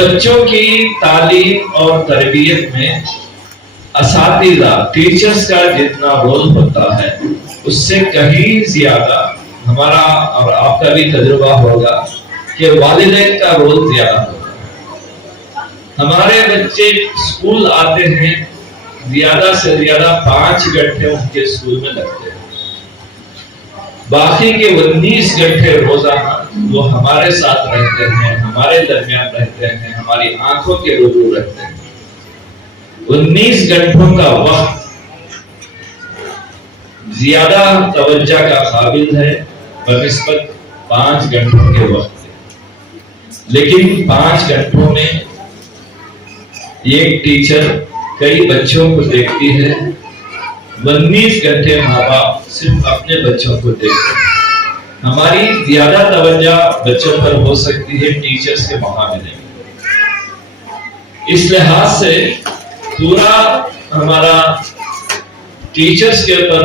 بچوں کی تعلیم اور تربیت میں اساتذہ ٹیچرز کا جتنا رول ہوتا ہے اس سے کہیں زیادہ ہمارا اور آپ کا بھی تجربہ ہوگا کہ والدین کا رول زیادہ ہوگا۔ ہمارے بچے اسکول آتے ہیں، زیادہ سے زیادہ 5 گھنٹے ان کے اسکول میں لگتے ہیں، باقی کے 19 گھنٹے روزانہ وہ ہمارے ساتھ رہتے ہیں، ہمارے درمیان رہتے ہیں، ہماری آنکھوں کے روبرو رہتے ہیں۔ 19 گھنٹوں کا وقت زیادہ توجہ کا قابل ہے بنسبت 5 گھنٹوں کے وقت، لیکن 5 گھنٹوں میں ایک ٹیچر کئی بچوں کو دیکھتی ہے، 19 گھنٹے ماں باپ صرف اپنے بچوں کو دیکھتے ہیں۔ ہماری زیادہ توجہ بچوں پر ہو سکتی ہے ٹیچرز کے مقابلے میں۔ اس لحاظ سے پورا ہمارا ٹیچرز کے اوپر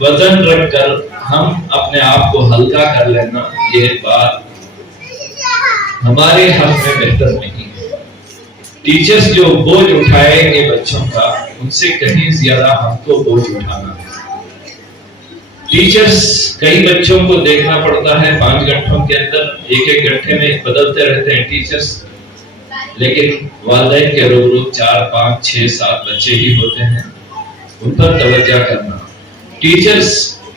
وزن رکھ کر ہم اپنے آپ کو ہلکا کر لینا، یہ بات ہمارے حق میں بہتر نہیں ہے۔ ٹیچرز جو بوجھ اٹھائیں گے بچوں کا، ان سے کہیں زیادہ ہم کو بوجھ اٹھانا ہے۔ ٹیچرز کئی بچوں کو دیکھنا پڑتا ہے 5 گھنٹوں کے اندر، ایک گھنٹے میں بدلتے رہتے ہیں ٹیچرز، لیکن والدین کے روبرو 4 5 6 7 بچے ہی ہوتے ہیں، ان پر توجہ کرنا۔ ٹیچرز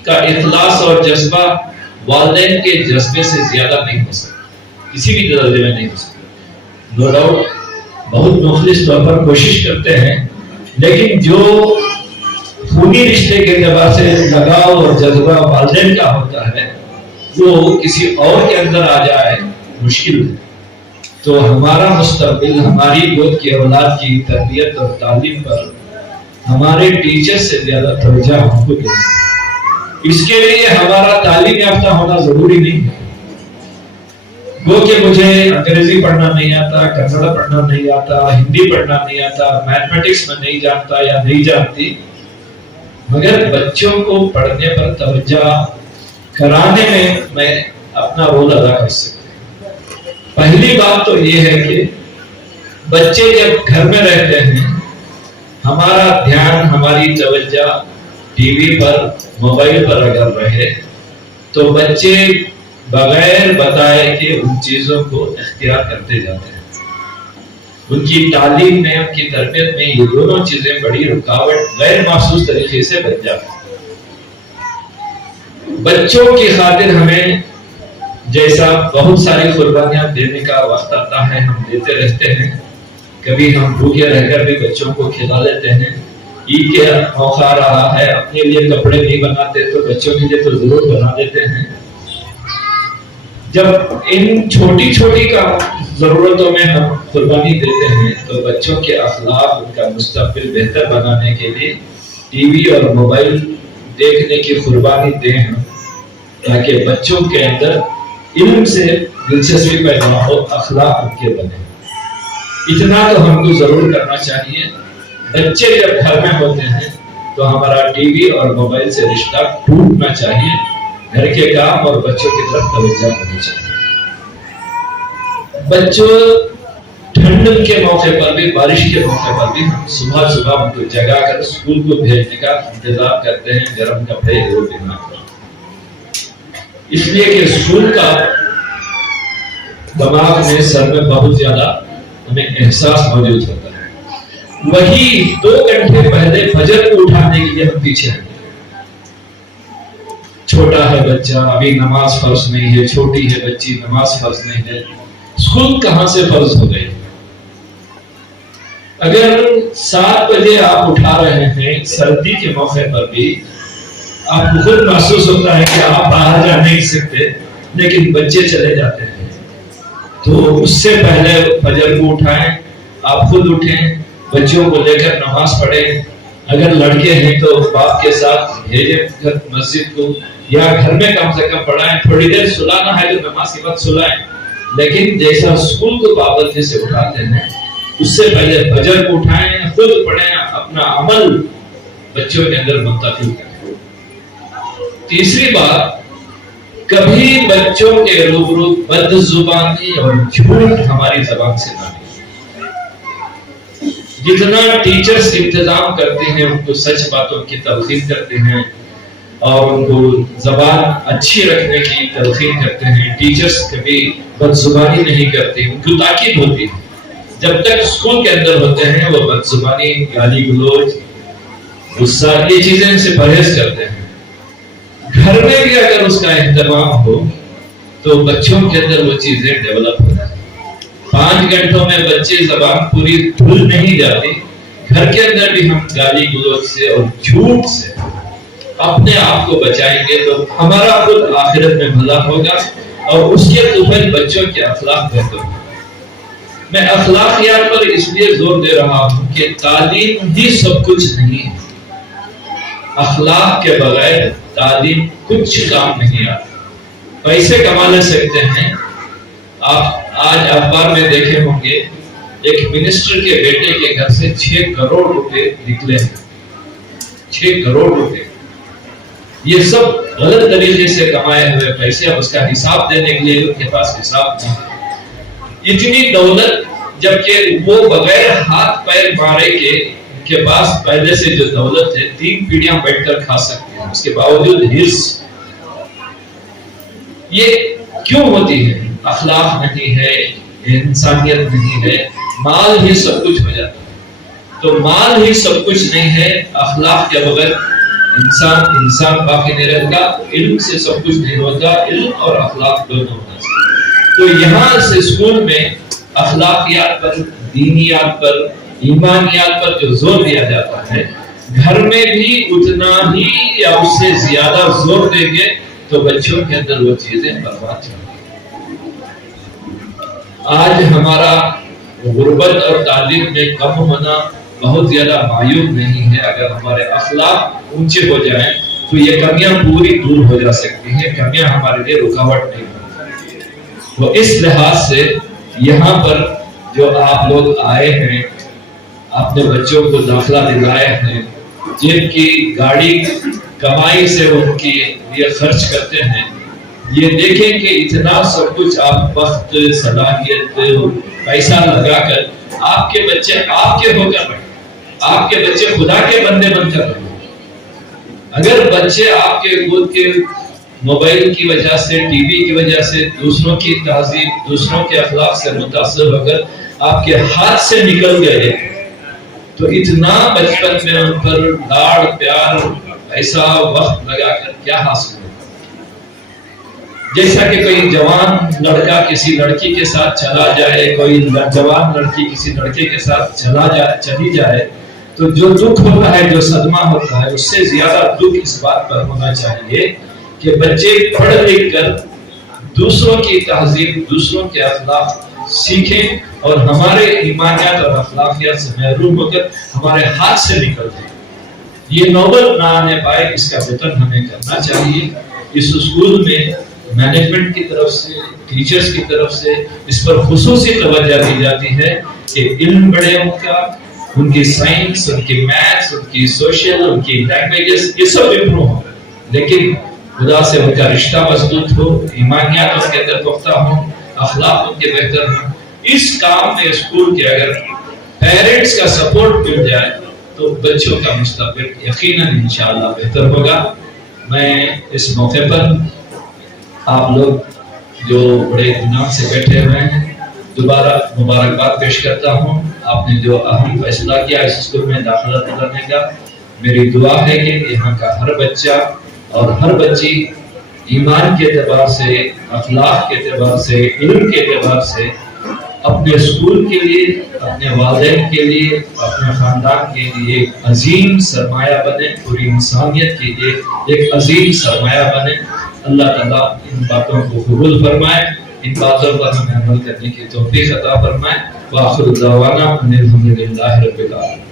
کا اخلاص اور جذبہ والدین کے جذبے سے زیادہ نہیں ہو سکتا، کسی بھی درجے میں نہیں ہو سکتا۔ نو ڈاؤٹ بہت مخلص طور پر کوشش کرتے ہیں، لیکن جو خونی رشتے کے اعتبار سے لگاؤ اور جذبہ والدین کا ہوتا ہے وہ کسی اور کے اندر آ جائے مشکل ہے۔ تو ہمارا مستقبل، ہماری گود کی اولاد کی تربیت اور تعلیم پر ہمارے ٹیچر سے زیادہ توجہ ہم کو دینی ہے۔ اس کے لیے ہمارا تعلیم یافتہ ہونا ضروری نہیں ہے۔ وہ کہ مجھے انگریزی پڑھنا نہیں آتا، کنڑ پڑھنا نہیں آتا، ہندی پڑھنا نہیں آتا، میتھمیٹکس میں نہیں جانتا یا نہیں جانتی، مگر بچوں کو پڑھنے پر توجہ کرانے میں اپنا رول ادا کر سکتا ہوں۔ پہلی بات تو یہ ہے کہ بچے جب گھر میں رہتے ہیں، ہمارا دھیان، ہماری توجہ ٹی وی پر، موبائل پر اگر رہے تو بچے بغیر بتائے کہ ان چیزوں کو اختیار کرتے جاتے ہیں۔ ان کی تعلیم میں، ان کی تربیت میں یہ دونوں چیزیں بڑی رکاوٹ غیر محسوس طریقے سے بن جاتی ہیں۔ بچوں کی خاطر ہمیں جیسا بہت ساری قربانیاں دینے کا وقت آتا ہے، ہم دیتے رہتے ہیں۔ کبھی ہم بھوکے رہ کر بھی بچوں کو کھلا لیتے ہیں۔ عید کے موقع آ رہا ہے، اپنے لیے کپڑے نہیں بناتے تو بچوں کے لیے تو ضرور بنا دیتے ہیں۔ جب ان چھوٹی چھوٹی کا ضرورتوں میں ہم قربانی دیتے ہیں تو بچوں کے اخلاق، ان کا مستقبل بہتر بنانے کے لیے ٹی وی اور موبائل دیکھنے کی قربانی دیں ہم، تاکہ بچوں کے اندر علم سے دلچسپی پیدا ہو، اخلاق ان کے بنے۔ اتنا تو ہم کو ضرور کرنا چاہیے۔ بچے جب گھر میں ہوتے ہیں تو ہمارا ٹی وی اور موبائل سے رشتہ ٹوٹنا چاہیے، گھر کے کام اور بچوں کی طرف توجہ ہونی چاہیے۔ بچوں ٹھنڈ کے موقع پر بھی، بارش کے موقع پر بھی ہم صبح صبح ان کو جگا کر اسکول کو بھیجنے کا انتظام کرتے ہیں، گرم کپڑے ضرور دینا کر، اس لیے کہ اسکول کا دماغ میں، سر میں بہت زیادہ ہمیں احساس موجود ہوتا ہے۔ وہی 2 گھنٹے پہلے فجر کو اٹھانے کے لیے ہم پیچھے ہیں۔ چھوٹا ہے بچہ، ابھی نماز فرض نہیں ہے، چھوٹی ہے بچی، نماز فرض نہیں ہے، اسکول کہاں سے فرض ہو گئی؟ اگر 7 بجے آپ اٹھا رہے ہیں سردی کے موقع پر بھی، آپ کو خود محسوس ہوتا ہے کہ آپ باہر جا نہیں سکتے، لیکن بچے چلے جاتے ہیں، تو اس سے پہلے فجر کو اٹھائیں، آپ خود اٹھیں، بچوں کو لے کر نماز پڑھیں۔ اگر لڑکے ہیں تو باپ کے ساتھ بھیجیں مسجد کو، یا گھر میں کم سے کم پڑھائیں۔ تھوڑی دیر سلانا ہے تو نماز کے بعد سلائیں، لیکن جیسا اسکول کو پابندی سے اٹھاتے ہیں اس سے پہلے فجر کو اٹھائیں، خود پڑھیں، اپنا عمل بچوں کے اندر منتقل کریں۔ تیسری بات، کبھی بچوں کے روبرو بد زبانی اور جھوٹ ہماری زبان سے نہ نکلے۔ جتنا ٹیچرز انتظام کرتے ہیں ان کو سچ باتوں کی تلقین کرتے ہیں اور ان کو زبان اچھی رکھنے کی تلقین کرتے ہیں، ٹیچرز کبھی بد زبانی نہیں کرتے، ان کو تاکید ہوتی ہے۔ جب تک اسکول کے اندر ہوتے ہیں وہ بد زبانی، گالی گلوچ، غصہ، یہ چیزیں ان سے پرہیز کرتے ہیں۔ گھر میں بھی اگر اس کا اہتمام ہو تو بچوں کے اندر وہ چیزیں ڈیولپ ہو جاتی ہیں۔ 5 گھنٹوں میں بچے زبان پوری بھول نہیں جاتے۔ گھر کے اندر بھی ہم گالی گلوچ سے اور جھوٹ سے اپنے آپ کو بچائیں گے تو ہمارا خود آخرت میں بھلا ہوگا اور اس کے اوپر بچوں کے اخلاق بہتر ہوگا۔ میں اخلاقیات پر اس لیے زور دے رہا ہوں کہ تعلیم ہی سب کچھ نہیں ہے۔ اخلاق کے بغیر تعلیم کچھ کام نہیں آتا۔ پیسے کما لے سکتے ہیں، آپ آج اخبار میں دیکھے ہوں گے ایک منسٹر کے بیٹے کے گھر سے 6 کروڑ روپے نکلے ہیں۔ 6 کروڑ روپے، یہ سب غلط طریقے سے کمائے ہوئے پیسے، اب اس کا حساب دینے کے لیے ان کے پاس حساب نہیں۔ اتنی دولت، جبکہ وہ بغیر ہاتھ پیر مارے کے پاس پہلے سے جو دولت ہے 3 پیڑیاں بیٹھ کر کھا سکتے ہیں، اس کے باوجود ہرس۔ یہ کیوں ہوتی ہے؟ اخلاق نہیں ہے، انسانیت نہیں ہے، مال ہی سب کچھ ہو جاتا ہے۔ تو مال ہی سب کچھ نہیں ہے، اخلاق کے بغیر انسان باقی نہیں رہتا، علم سے سب کچھ نہیں ہوتا، علم اور اخلاق دونوں ہونا چاہیے۔ تو یہاں سے اسکول میں اخلاقیات پر، دینیات پر، ایمانیات پر جو زور دیا جاتا ہے، گھر میں بھی اتنا ہی یا اس سے زیادہ زور دیں گے تو بچوں کے اندر وہ چیزیں برباد ہوں گی۔ آج ہمارا غربت اور تعلیم میں کم ہونا بہت زیادہ معیوب نہیں ہے۔ اگر ہمارے اخلاق اونچے ہو جائیں تو یہ کمیاں پوری دور ہو جا سکتی ہیں، کمیاں ہمارے لیے رکاوٹ نہیں ہوتی۔ تو اس لحاظ سے یہاں پر جو آپ لوگ آئے ہیں، اپنے بچوں کو داخلہ دلائے ہیں، جن کی گاڑی کمائی سے ان کی لیے خرچ کرتے ہیں، یہ دیکھیں کہ اتنا سب کچھ آپ وقت، صلاحیت، پیسہ لگا کر آپ کے بچے آپ کے ہو کر رہے، آپ کے بچے خدا کے بندے بن کر رہے۔ اگر بچے آپ کے خود کے موبائل کی وجہ سے، ٹی وی کی وجہ سے، دوسروں کی تہذیب، دوسروں کے اخلاق سے متاثر ہو کر آپ کے ہاتھ سے نکل گئے تو اتنا بچپن میں ان پر لاڑ پیار، ایسا وقت لگا کر کیا حاصل ہوگا؟ جیسا کہ کوئی جوان لڑکا کسی لڑکی کے ساتھ چلا جائے، کوئی جوان لڑکی کسی لڑکے کے ساتھ چلی جائے تو جو دکھ ہوتا ہے، جو صدمہ ہوتا ہے، اس سے زیادہ دکھ اس بات پر ہونا چاہیے کہ بچے پڑھ لکھ کر دوسروں کی تہذیب، دوسروں کے اخلاق سیکھیں اور ہمارے ایمانیات اور اخلاقیات سے محروم ہو کر ہمارے ہاتھ سے نکل جائیں۔ یہ نوبت نہ آنے پائے، اس کا ویتن ہمیں کرنا چاہیے۔ اس اسکول میں مینجمنٹ کی طرف سے، ٹیچرز کی طرف سے اس پر خصوصی توجہ دی جاتی ہے کہ علم بڑھے ان کی سائنس، ان کی میتھس، ان کی سوشل، ان کی لینگویجز، یہ سب امپروو ہو، لیکن خدا سے ان کا رشتہ مضبوط ہو، ایمانیات ان کے اندر پختہ ہو، اخلاق ان کے بہتر ہو۔ اس کام میں اسکول کے اگر پیرنٹس کا سپورٹ مل جائے تو بچوں کا مستقبل یقیناً انشاءاللہ بہتر ہوگا۔ میں اس موقع پر آپ لوگ جو بڑے اطمینان سے بیٹھے ہوئے ہیں دوبارہ مبارکباد پیش کرتا ہوں۔ آپ نے جو اہم فیصلہ کیا اس اسکول میں داخلہ دلانے کا، میری دعا ہے کہ یہاں کا ہر بچہ اور ہر بچی ایمان کے اعتبار سے، اخلاق کے اعتبار سے، علم کے اعتبار سے اپنے اسکول کے لیے، اپنے والدین کے لیے، اپنے خاندان کے لیے ایک عظیم سرمایہ بنے، پوری انسانیت کے لیے ایک عظیم سرمایہ بنے۔ اللہ تعالیٰ ان باتوں کو قبول فرمائے، ان باتوں پر ہمیں عمل کرنے کی توفیق عطا فرمائے۔ وآخر دعوانا ان الحمد للہ رب العالمین۔